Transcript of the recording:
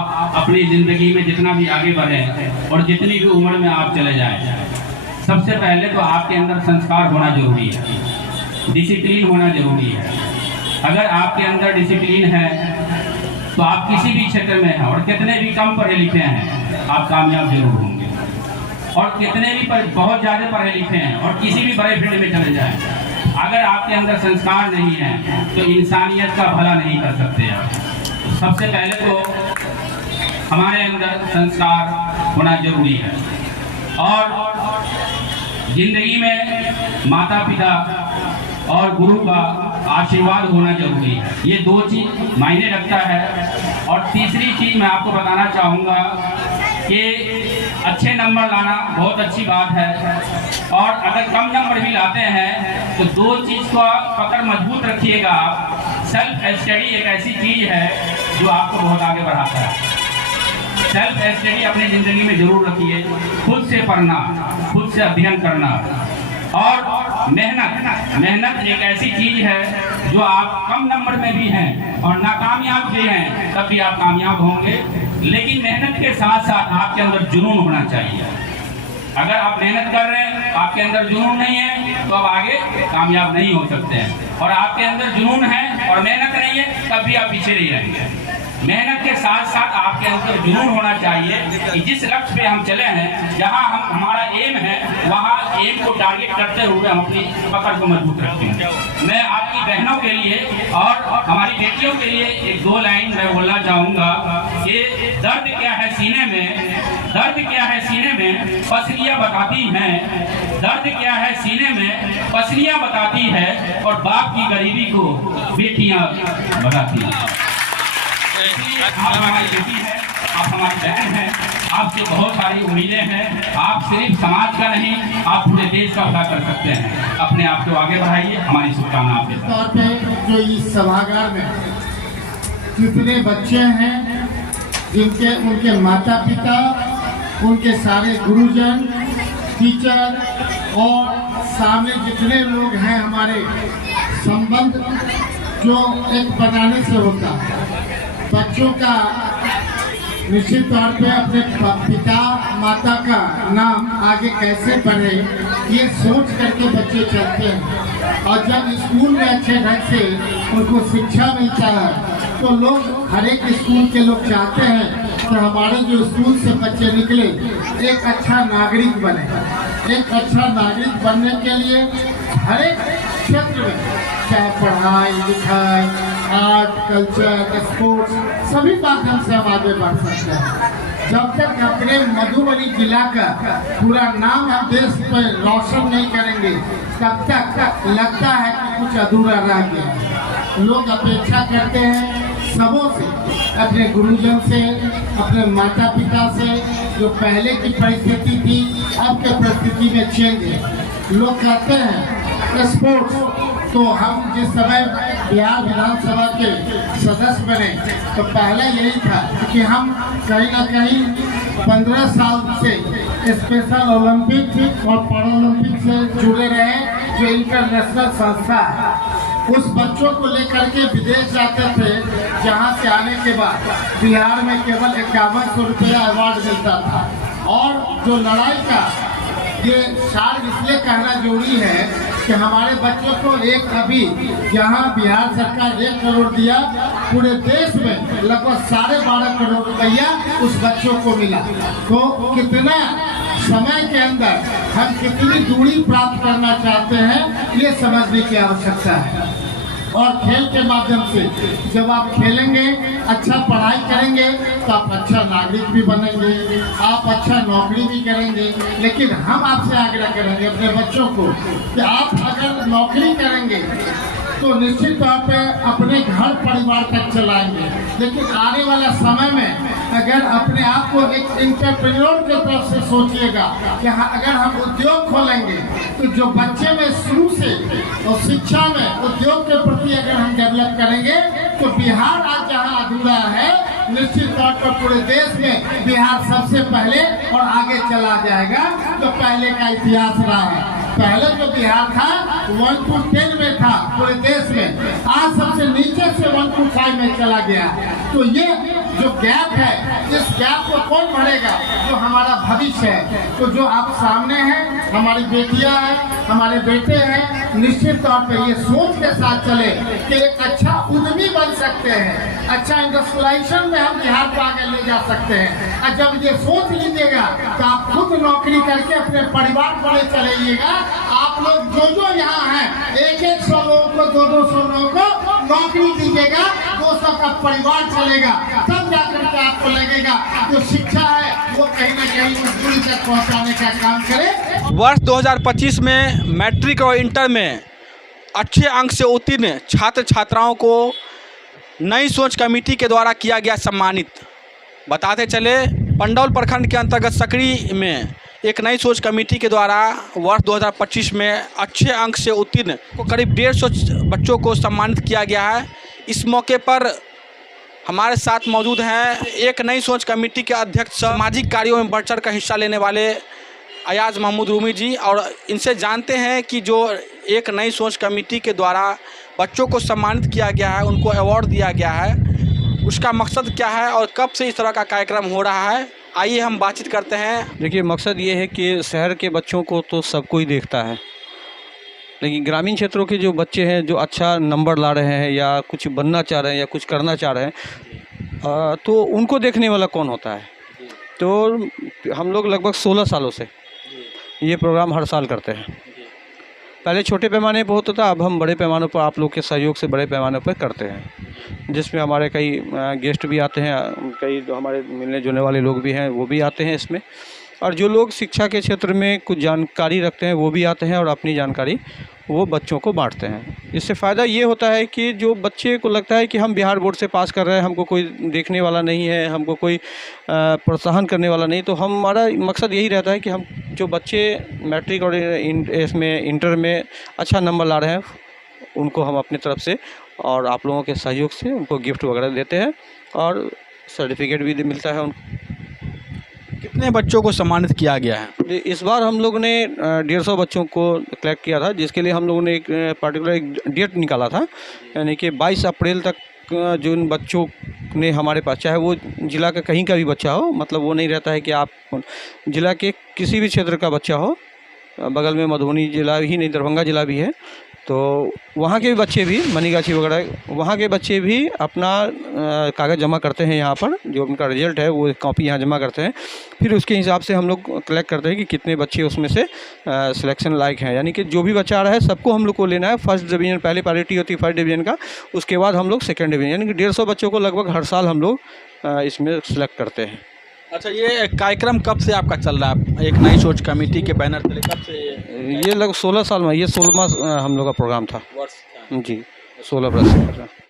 आप अपनी ज़िंदगी में जितना भी आगे बढ़ें और जितनी भी उम्र में आप चले जाएं, सबसे पहले तो आपके अंदर संस्कार होना जरूरी है, डिसिप्लिन होना जरूरी है। अगर आपके अंदर डिसिप्लिन है तो आप किसी भी क्षेत्र में हैं और कितने भी कम पढ़े लिखे हैं आप कामयाब जरूर होंगे, और कितने भी बहुत ज़्यादा पढ़े लिखे हैं और किसी भी बड़े फील्ड में चले जाएं, अगर आपके अंदर संस्कार नहीं है तो इंसानियत का भला नहीं कर सकते आप। तो सबसे पहले तो हमारे अंदर संस्कार होना जरूरी है, और जिंदगी में माता पिता और गुरु का आशीर्वाद होना जरूरी है। ये दो चीज़ मायने रखता है। और तीसरी चीज़ मैं आपको बताना चाहूँगा कि अच्छे नंबर लाना बहुत अच्छी बात है, और अगर कम नंबर भी लाते हैं तो दो चीज़ को पकड़ मजबूत रखिएगा आप। सेल्फ स्टडी एक ऐसी चीज़ है जो आपको बहुत आगे बढ़ाता है। सेल्फ स्टडी अपनी ज़िंदगी में जरूर रखिए, खुद से पढ़ना, खुद से अध्ययन करना, और मेहनत एक ऐसी चीज़ है जो आप कम नंबर में भी हैं और नाकामयाब भी हैं तब भी आप कामयाब होंगे। लेकिन मेहनत के साथ साथ आपके अंदर जुनून होना चाहिए। अगर आप मेहनत कर रहे हैं, आपके अंदर जुनून नहीं है तो आप आगे कामयाब नहीं हो सकते हैं, और आपके अंदर जुनून है और मेहनत नहीं है तब भी आप पीछे नहीं रहेंगे। मेहनत के साथ साथ आपके अंदर जुनून होना चाहिए कि जिस लक्ष्य पे हम चले हैं, जहां हमारा एम है, वहां एम को टारगेट करते हुए हम अपनी पकड़ को मजबूत रखते हैं। मैं आपकी बहनों के लिए और हमारी बेटियों के लिए एक दो लाइन मैं बोलना चाहूँगा कि दर्द क्या है सीने में, दर्द क्या है सीने में पसलियाँ बताती हैं, दर्द क्या है सीने में पसलियाँ बताती है, और बाप की गरीबी को बेटियाँ बताती हैं। आप हमारी बेटी है, आप हमारी बहन है, आपसे बहुत सारी उम्मीदें हैं। आप सिर्फ समाज का नहीं, आप पूरे देश का भला कर सकते हैं। अपने आप को आगे बढ़ाइए। हमारी शुभकामना आपके साथ। तौर पे जो इस सभागार में जितने बच्चे हैं, जिनके उनके माता पिता, उनके सारे गुरुजन, टीचर और सामने जितने लोग हैं, हमारे संबंध जो एक बनाने से होता है, बच्चों का निश्चित तौर पे अपने पिता माता का नाम आगे कैसे बढ़े ये सोच करके बच्चे चलते हैं। और जब स्कूल में अच्छे ढंग से उनको शिक्षा मिलता है तो लोग, हर एक स्कूल के लोग चाहते हैं कि हमारे जो स्कूल से बच्चे निकले एक अच्छा नागरिक बने। एक अच्छा नागरिक बनने के लिए हर एक क्षेत्र में, चाहे पढ़ाई लिखाई, आर्ट, कल्चर, स्पोर्ट्स, सभी माध्यम से हम आगे बढ़ सकते हैं। जब तक अपने मधुबनी जिला का पूरा नाम हम देश पर रोशन नहीं करेंगे तब तक लगता है कि कुछ अधूरा रह गया। लोग अपेक्षा करते हैं सबों से, अपने गुरुजन से, अपने माता पिता से, जो पहले की परिस्थिति थी अब के परिस्थिति में चेंज है। लोग कहते हैं स्पोर्ट्स, तो हम जिस समय बिहार विधानसभा के सदस्य बने तो पहले यही था कि हम कहीं ना कहीं 15 साल से स्पेशल ओलंपिक और पैरालंपिक से जुड़े रहे, जो इंटरनेशनल संस्था है। उस बच्चों को लेकर के विदेश जाते थे, जहां से आने के बाद बिहार में केवल 5100 रुपया अवार्ड मिलता था। और जो लड़ाई का ये सार इसलिए कहना जरूरी है कि हमारे बच्चों को एक अभी जहां बिहार सरकार 1 करोड़ दिया, पूरे देश में लगभग 12.5 करोड़ रुपया उस बच्चों को मिला। तो कितना समय के अंदर हम कितनी दूरी प्राप्त करना चाहते हैं ये समझने की आवश्यकता है। और खेल के माध्यम से जब आप खेलेंगे, अच्छा पढ़ाई करेंगे तो आप अच्छा नागरिक भी बनेंगे, आप अच्छा नौकरी भी करेंगे। लेकिन हम आपसे आग्रह करेंगे अपने बच्चों को कि आप अगर नौकरी करेंगे तो निश्चित तौर पे अपने घर परिवार तक चलाएंगे, लेकिन आने वाला समय में अगर अपने आप को एक एंटरप्रेन्योर के तरफ से सोचिएगा कि अगर हम उद्योग खोलेंगे तो जो बच्चे में शुरू से और शिक्षा में उद्योग के प्रति अगर हम डेवलप करेंगे तो बिहार आज जहां अधूरा है, निश्चित तौर पर पूरे देश में बिहार सबसे पहले और आगे चला जाएगा। तो पहले का इतिहास रहा है, पहले जो बिहार था 1 to 10 में था पूरे देश में, आज सबसे नीचे से 1 to 5 में चला गया। तो ये जो गैप है, इस गैप को कौन भरेगा? जो हमारा भविष्य है। तो जो आप सामने हैं, हमारी बेटियां हैं, हमारे बेटे हैं, निश्चित तौर पे ये सोच के साथ चले कि एक अच्छा उद्यमी बन सकते हैं, अच्छा इंडस्ट्रियलाइजेशन में हम बिहार को आगे ले जा सकते हैं। और जब ये सोच लीजिएगा तो आप खुद नौकरी करके अपने परिवार को ले चलेगा। आप लोग जो यहाँ हैं, 100 लोगों को, 200 लोगों को नौकरी दीजिएगा, 200 का परिवार चलेगा। तब जाकर के आपको लगेगा जो शिक्षा है वो कहीं ना कहीं उस दूरी तक पहुँचाने का काम करे। वर्ष 2025 में मैट्रिक और इंटर में अच्छे अंक से उत्तीर्ण छात्र छात्राओं को नई सोच कमेटी के द्वारा किया गया सम्मानित। बताते चले, पंडौल प्रखंड के अंतर्गत सकरी में एक नई सोच कमेटी के द्वारा वर्ष 2025 में अच्छे अंक से उत्तीर्ण को करीब 150 बच्चों को सम्मानित किया गया है। इस मौके पर हमारे साथ मौजूद हैं एक नई सोच कमेटी के अध्यक्ष, सामाजिक कार्यों में बढ़ चढ़ कर हिस्सा लेने वाले अयाज महमूद रूमी जी, और इनसे जानते हैं कि जो एक नई सोच कमेटी के द्वारा बच्चों को सम्मानित किया गया है, उनको अवार्ड दिया गया है, उसका मकसद क्या है और कब से इस तरह का कार्यक्रम हो रहा है। आइए हम बातचीत करते हैं। देखिए, मकसद ये है कि शहर के बच्चों को तो सब कोई देखता है, लेकिन ग्रामीण क्षेत्रों के जो बच्चे हैं जो अच्छा नंबर ला रहे हैं या कुछ बनना चाह रहे हैं या कुछ करना चाह रहे हैं, तो उनको देखने वाला कौन होता है। तो हम लोग लगभग 16 सालों से ये प्रोग्राम हर साल करते हैं। पहले छोटे पैमाने पर होता था, अब हम बड़े पैमानों पर आप लोग के सहयोग से बड़े पैमाने पर करते हैं, जिसमें हमारे कई गेस्ट भी आते हैं, कई जो हमारे मिलने जुलने वाले लोग भी हैं वो भी आते हैं इसमें, और जो लोग शिक्षा के क्षेत्र में कुछ जानकारी रखते हैं वो भी आते हैं और अपनी जानकारी वो बच्चों को बांटते हैं। इससे फ़ायदा ये होता है कि जो बच्चे को लगता है कि हम बिहार बोर्ड से पास कर रहे हैं, हमको कोई देखने वाला नहीं है, हमको कोई प्रोत्साहन करने वाला नहीं, तो हमारा मकसद यही रहता है कि हम जो बच्चे मैट्रिक और इसमें इंटर में अच्छा नंबर ला रहे हैं उनको हम अपनी तरफ से और आप लोगों के सहयोग से उनको गिफ्ट वगैरह देते हैं और सर्टिफिकेट भी मिलता है उनको। कितने बच्चों को सम्मानित किया गया है? इस बार हम लोग ने 150 बच्चों को कलेक्ट किया था, जिसके लिए हम लोगों ने एक पार्टिकुलर एक डेट निकाला था, यानी कि 22 अप्रैल तक जिन बच्चों ने हमारे पास, चाहे वो ज़िला का कहीं का भी बच्चा हो, मतलब वो नहीं रहता है कि आप ज़िला के किसी भी क्षेत्र का बच्चा हो, बगल में मधुबनी ज़िला ही नहीं दरभंगा ज़िला भी है, तो वहाँ के भी बच्चे भी, मनीगाछी वगैरह वहाँ के बच्चे भी अपना कागज़ जमा करते हैं यहाँ पर, जो उनका रिजल्ट है वो कॉपी यहाँ जमा करते हैं। फिर उसके हिसाब से हम लोग कलेक्ट करते हैं कि कितने बच्चे उसमें से सिलेक्शन लायक हैं, यानी कि जो भी बच्चा आ रहा है सबको हम लोग को लेना है। फर्स्ट डिवीज़न पहले प्रायोरिटी होती है फर्स्ट डिवीज़न का, उसके बाद हम लोग सेकेंड डिवीज़न, यानी कि 150 बच्चों को लगभग हर साल हम लोग इसमें सेलेक्ट करते हैं। अच्छा, ये कार्यक्रम कब से आपका चल रहा है? एक नई सोच कमेटी के बैनर तले कब से? ये लगभग 16 साल में, ये 16वां हम लोग का प्रोग्राम था वर्ष जी, 16 वर्ष से कर रहे हैं।